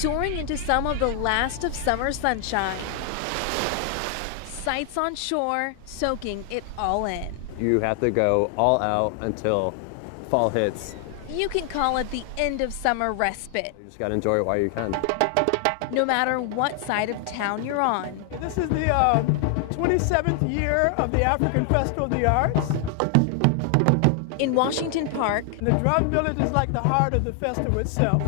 soaring into some of the last of summer sunshine. Sights on shore, soaking it all in. You have to go all out until fall hits. You can call it the end of summer respite. You just got to enjoy it while you can. No matter what side of town you're on. This is the 27th year of the African Festival of the Arts. In Washington Park, The drum village is like the heart of the festival itself.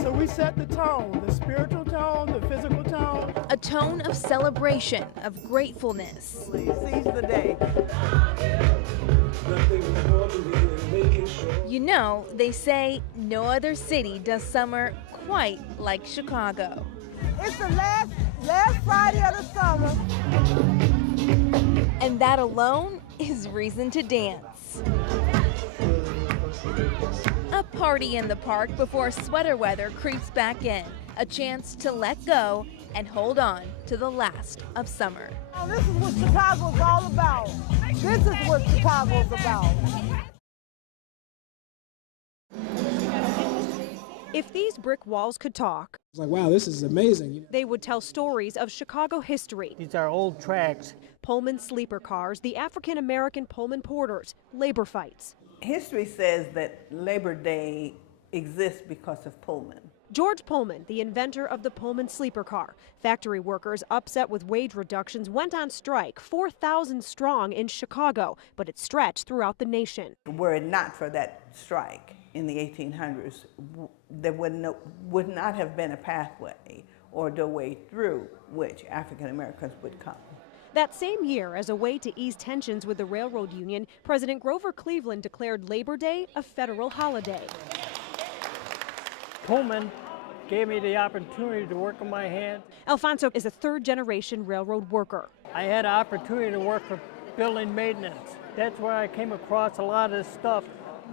So we set the tone, the spiritual tone, the physical tone. a tone of celebration, of gratefulness. Seize the day. You know, they say no other city does summer quite like Chicago. It's the last Friday of the summer. And that alone is reason to dance. A party in the park before sweater weather creeps back in. A chance to let go and hold on to the last of summer. Oh, this is what Chicago's all about. This is what Chicago's about. If these brick walls could talk, It's like, wow, this is amazing. they would tell stories of Chicago history. These are old tracks. Pullman sleeper cars, the African-American Pullman porters, labor fights. History says that Labor Day exists because of Pullman. George Pullman, the inventor of the Pullman sleeper car. Factory workers upset with wage reductions went on strike, 4,000 strong in Chicago, but it stretched throughout the nation. Were it not for that strike in the 1800s, there would not have been a pathway or doorway through which African Americans would come. That same year, as a way to ease tensions with the railroad union, President Grover Cleveland declared Labor Day a federal holiday. Pullman gave me the opportunity to work with my hands. Alfonso is a third-generation railroad worker. I had an opportunity to work for building maintenance. That's where I came across a lot of this stuff.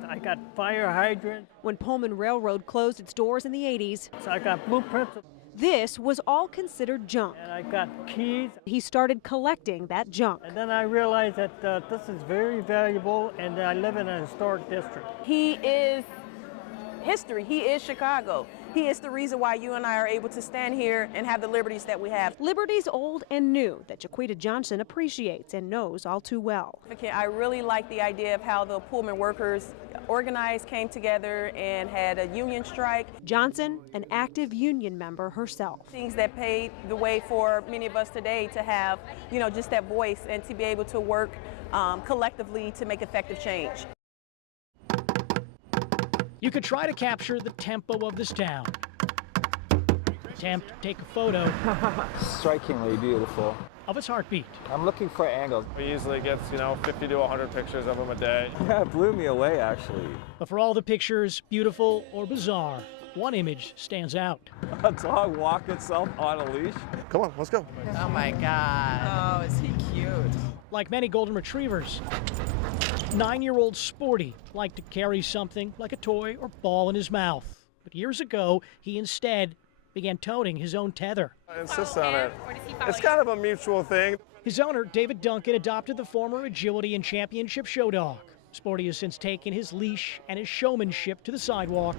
I got fire hydrants. When Pullman Railroad closed its doors in the 80s, So I got blueprints, this was all considered junk. and I got keys. He started collecting that junk. And then I realized that this is very valuable, and I live in a historic district. He is history. He is Chicago. He is the reason why you and I are able to stand here and have the liberties that we have. Liberties old and new that Jaquita Johnson appreciates and knows all too well. I really like the idea of how the Pullman workers organized, came together, and had a union strike. Johnson, an active union member herself. Things that paved the way for many of us today to have, just that voice and to be able to work collectively to make effective change. You could try to capture the tempo of this town. Attempt to take a photo Strikingly beautiful. of its heartbeat. I'm looking for angles. He usually gets, 50 to 100 pictures of him a day. Yeah, it blew me away, actually. But for all the pictures, beautiful or bizarre, one image stands out. A dog walk itself on a leash. Come on, let's go. Oh my God. Oh, is he cute? Like many golden retrievers, 9-year-old Sporty liked to carry something like a toy or ball in his mouth. But years ago, he instead began toting his own tether. I insist on it. It's kind of a mutual thing. His owner, David Duncan, adopted the former agility and championship show dog. Sporty has since taken his leash and his showmanship to the sidewalk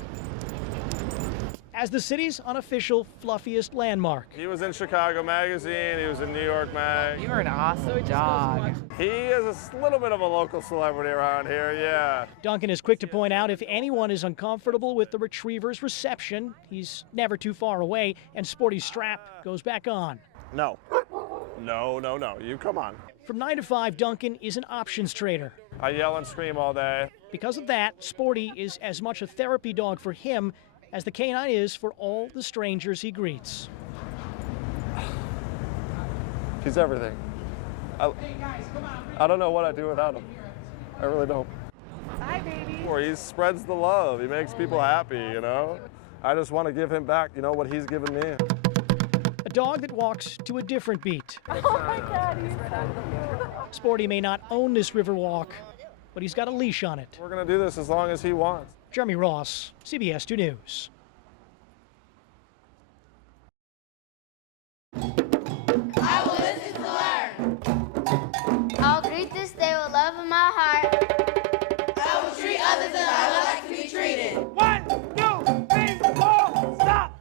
as the city's unofficial fluffiest landmark. He was in Chicago Magazine, he was in New York Mag. You're an awesome dog. He is a little bit of a local celebrity around here, yeah. Duncan is quick to point out if anyone is uncomfortable with the retriever's reception, he's never too far away, and Sporty's strap goes back on. No. No, you come on. From 9 to 5, Duncan is an options trader. I yell and scream all day. Because of that, Sporty is as much a therapy dog for him as the canine is for all the strangers he greets. He's everything. I don't know what I'd do without him. I really don't. Hi, baby. Or he spreads the love. He makes people happy, I just want to give him back, what he's given me. A dog that walks to a different beat. Oh my God, he's so cute. Sporty may not own this river walk, but he's got a leash on it. We're going to do this as long as he wants. Jeremy Ross, CBS 2 News. I will listen to learn. I'll greet this day with love in my heart. I will treat others as I would like to be treated. 1, 2, 3, 4, stop!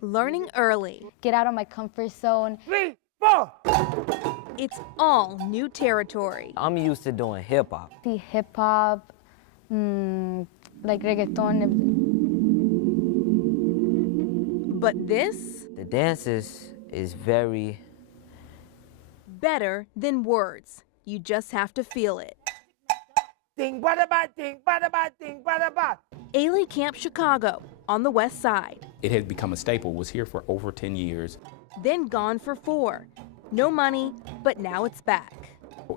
Learning early. Get out of my comfort zone. 3, 4. It's all new territory. I'm used to doing hip hop. The hip hop, like reggaeton. But this? The dances is very better than words. You just have to feel it. Ding, bada, bada, ding, bada, bada, ding, bada, bada. Ailey Camp Chicago on the west side. It had become a staple, was here for over 10 years. Then gone for 4. No money, but now it's back.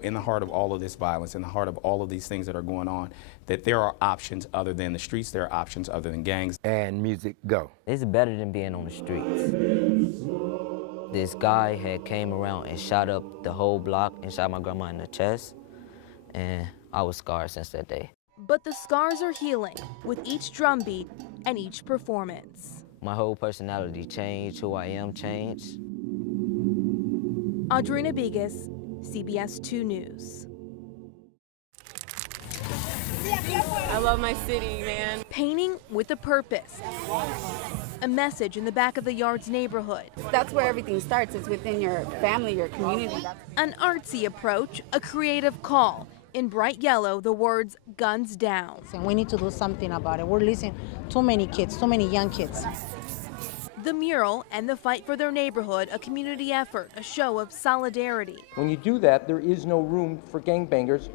In the heart of all of this violence, in the heart of all of these things that are going on, that there are options other than the streets, there are options other than gangs. and music go. It's better than being on the streets. This guy had came around and shot up the whole block and shot my grandma in the chest, and I was scarred since that day. But the scars are healing with each drum beat and each performance. My whole personality changed, who I am changed. Audrina Bigas, CBS 2 News. I love my city, man. Painting with a purpose. A message in the back of the yard's neighborhood. That's where everything starts, is within your family, your community. An artsy approach, a creative call. In bright yellow, the words, guns down. And we need to do something about it. We're losing too many kids, too many young kids. The mural and the fight for their neighborhood, a community effort, a show of solidarity. When you do that, there is no room for gangbangers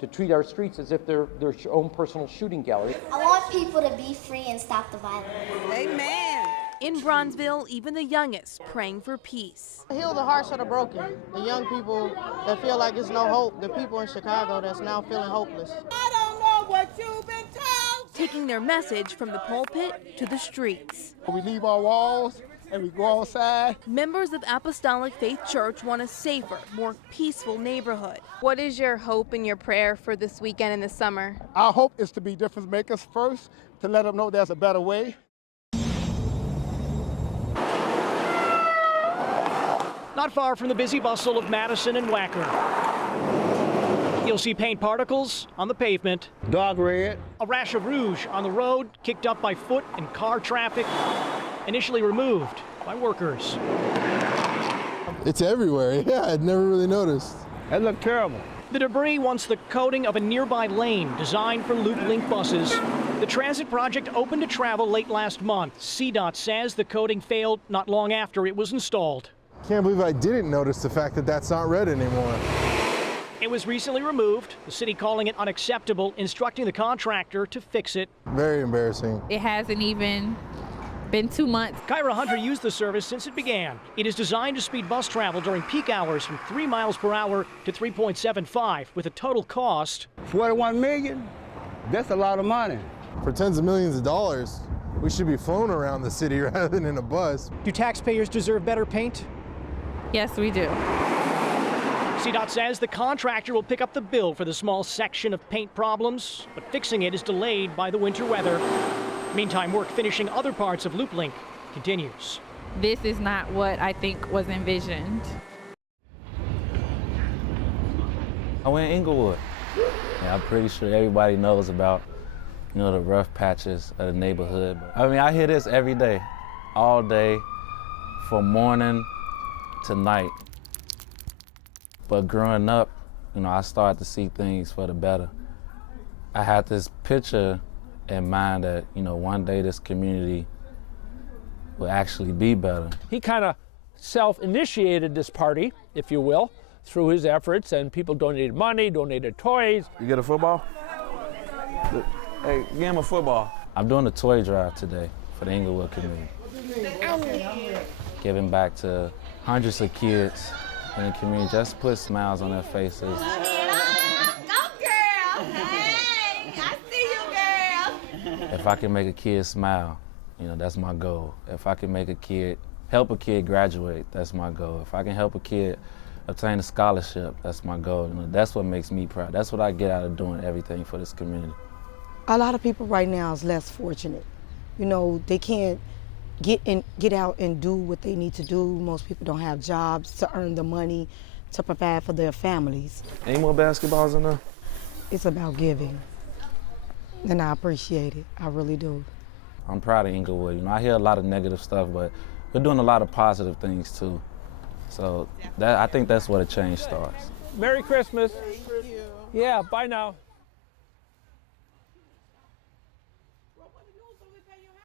to treat our streets as if they're their own personal shooting gallery. I want people to be free and stop the violence. Amen. In Bronzeville, even the youngest praying for peace. Heal the hearts of the broken, the young people that feel like there's no hope, the people in Chicago that's now feeling hopeless. I don't know what you've been told. Taking their message from the pulpit to the streets. We leave our walls and we go outside. Members of Apostolic Faith Church want a safer, more peaceful neighborhood. What is your hope and your prayer for this weekend and this summer? Our hope is to be difference makers first, to let them know there's a better way. Not far from the busy bustle of Madison and Wacker. You'll see paint particles on the pavement. Dog red. A rash of rouge on the road, kicked up by foot and car traffic, initially removed by workers. It's everywhere. Yeah, I'd never really noticed. That looked terrible. The debris once the coating of a nearby lane designed for Loop Link buses. The transit project opened to travel late last month. CDOT says the coating failed not long after it was installed. Can't believe I didn't notice the fact that that's not red anymore. It was recently removed, the city calling it unacceptable, instructing the contractor to fix it. Very embarrassing. It hasn't even been 2 months. Kyra Hunter used the service since it began. It is designed to speed bus travel during peak hours from 3 miles per hour to 3.75, with a total cost. 41 million? That's a lot of money. For tens of millions of dollars, we should be flown around the city rather than in a bus. Do taxpayers deserve better paint? Yes, we do. CDOT says the contractor will pick up the bill for the small section of paint problems, but fixing it is delayed by the winter weather. Meantime, work finishing other parts of Loop Link continues. This is not what I think was envisioned. I went Inglewood. Yeah, I'm pretty sure everybody knows about, the rough patches of the neighborhood. I mean, I hear this every day, all day, from morning to night. But growing up, I started to see things for the better. I had this picture in mind that, one day this community will actually be better. He kind of self-initiated this party, if you will, through his efforts, and people donated money, donated toys. You get a football? Hey, give him a football. I'm doing a toy drive today for the Inglewood community. Giving back to hundreds of kids in the community, just to put smiles on their faces. Go, girl! Hey, I see you, girl! If I can make a kid smile, that's my goal. If I can help a kid graduate, that's my goal. If I can help a kid obtain a scholarship, that's my goal. That's what makes me proud. That's what I get out of doing everything for this community. A lot of people right now is less fortunate. They can't get out and do what they need to do. Most people don't have jobs to earn the money to provide for their families. Any more basketballs in there? It's about giving, and I appreciate it. I really do. I'm proud of Inglewood. You know, I hear a lot of negative stuff, but we're doing a lot of positive things too. So I think that's where the change starts. Merry Christmas. Yeah, bye now.